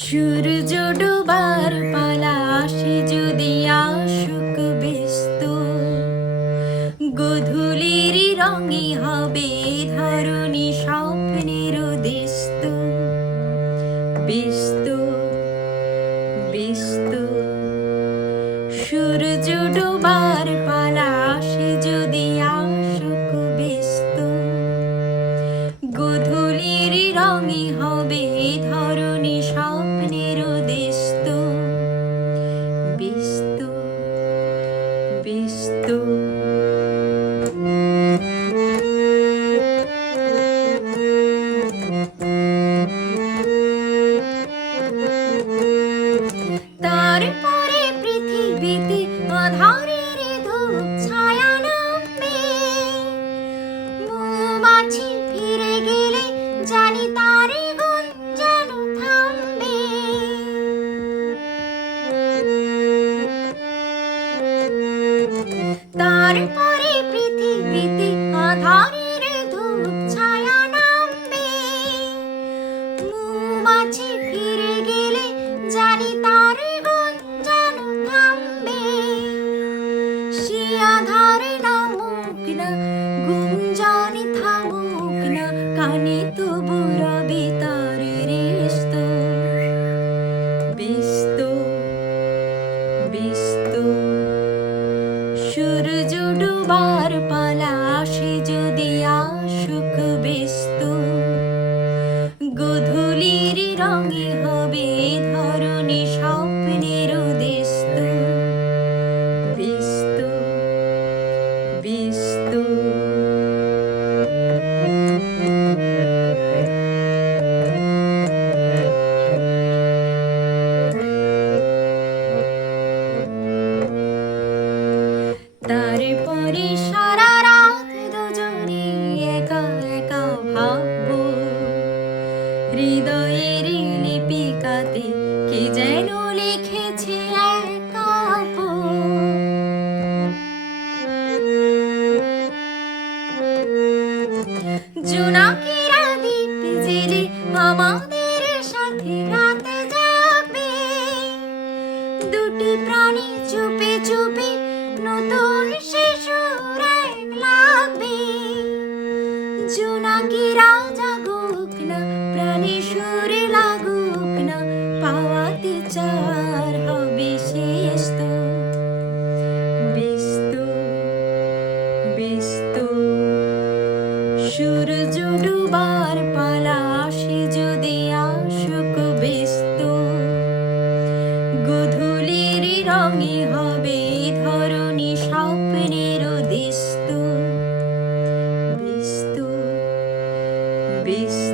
সূর্য ডোবার পালা আসে যদি আসুক ব্যস্ত, গোধূলির রঙে হবে ধরণী স্বপ্নের দেশত। ব্যস্ত ব্যস্ত সূর্য ডোবার পালা আসে যদি আসুক ব্যস্ত, গোধূলির রঙে হবে ধরণী স্বপ্নের দেশত। ব্যস্ত ব্যস্ত তারপরে পৃথিবীতে আধারের ধূপ ছায়া নামবে, মৌমাছি ফিরে গেলে জানি তার গুঞ্জন থামবে। তারপরে পৃথিবীতে আধারের ধূপ ছায়া নামবে, মৌমাছি ফিরে গেলে জানি তার গুঞ্জন থামবে। সে আধারে নামুক না, গুঞ্জন থামুক না, কানে তবু রবে তার রেশত। ব্যস্ত ব্যস্ত সূর্য ডোবার পালা আসে যদি আসুক ব্যস্ত, গোধূলির রঙে হবে ধরণী স্বপ্নের দেশত। ব্যস্ত ব্যস্ত তারপরে সারা রাত দুজনে একা একা ভাববো, হৃদয়ের লিপিকাতে কে যেন লিখেছে এক কাব্য। জোনাকিরা দীপ জেলে আমাদের সাথে রাতে যাবে, দুটি প্রাণী চুপে চুপে নতুন শিশুর লাগবে। জোনাকিরা জাগুক না, প্রাণী সুরে লাগুক না, পাওয়াতে চার হবে শেষ তো। ব্যস্ত ব্যস্ত সূর্য ডুবার পালা আসে যদি আসুক ব্যস্ত, গোধূলির রঙে হবে ধরণী স্বপ্নের দেশত। ব্যস্ত ব্যস্ত